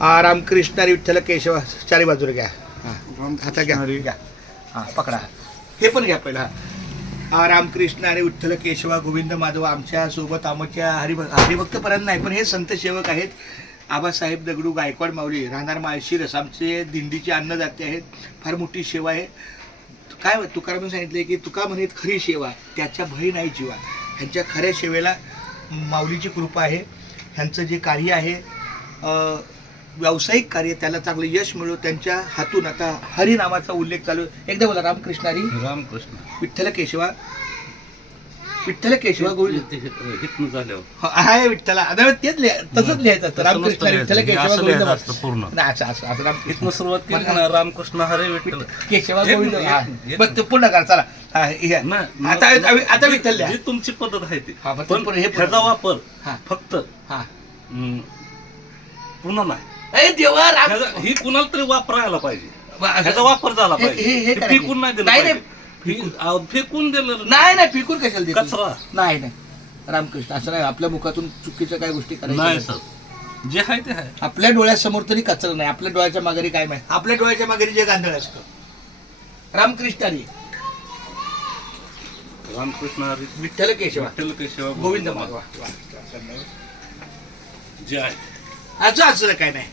रामकृष्ण हरी विठ्ठल केशव चारी बाजूला घ्या. आता घ्या पकडा. हे पण घ्या पहिला. रामकृष्ण हरी विठ्ठल केशवा गोविंद माधव. आमच्या सोबत आमच्या हरिभक्तपर्यंत नाही पण हे संत सेवक आहेत. आबासाहेब दगडू गायकवाड माऊली राहणार माळशिरस आमचे दिंडीचे अन्नदाते आहेत. फार मोठी सेवा आहे. काय तुकाराम सांगितले की तुका म्हणत खरी सेवा त्याच्या भय नाही जीवा. ह्यांच्या खऱ्या सेवेला माऊलीची कृपा आहे. ह्यांचं जे कार्य आहे व्यावसायिक कार्य त्याला चांगलं यश मिळो त्यांच्या हातून. आता हरिनामाचा उल्लेख चालू. एकदा बोला रामकृष्ण हरी रामकृष्ण विठ्ठल केशवा. विठ्ठल केशवा गोविंद आहे विठ्ठला. तेच तसंच लिहायचं असतं. रामकृष्ण हरी विठ्ठल केशवा गोविंद नाही असं इथनं सुरुवात केली ना. रामकृष्ण हरे विठ्ठल केशवा गोविंद बघ ते पूर्ण कर. चला आता विठ्ठल जी तुमची पद्धत आहे ती पण हे ह्याचा वापर फक्त पुन्हा नाही देवा ही कुणाला तरी वापरायला पाहिजे. ह्याचा वापर झाला पाहिजे. फेकून नाही दिलं. फेकून दिलं नाही फेकून कशाला देतो? कचरा नाही रामकृष्ण असं नाही. आपल्या मुखातून चुकीच्या काही गोष्टी करायच्या नाही सर. जे आहे ते आहे. आपल्या डोळ्यासमोर तरी कचरा नाही. आपल्या डोळ्याच्या माघारी काय माहिती. आपल्या डोळ्याच्या माघारी जे गांधळ असतं. रामकृष्ण हरी रामकृष्ण हरी विठ्ठल केशवा गोविंद गोविंद माधव जे आहे असं काय नाही.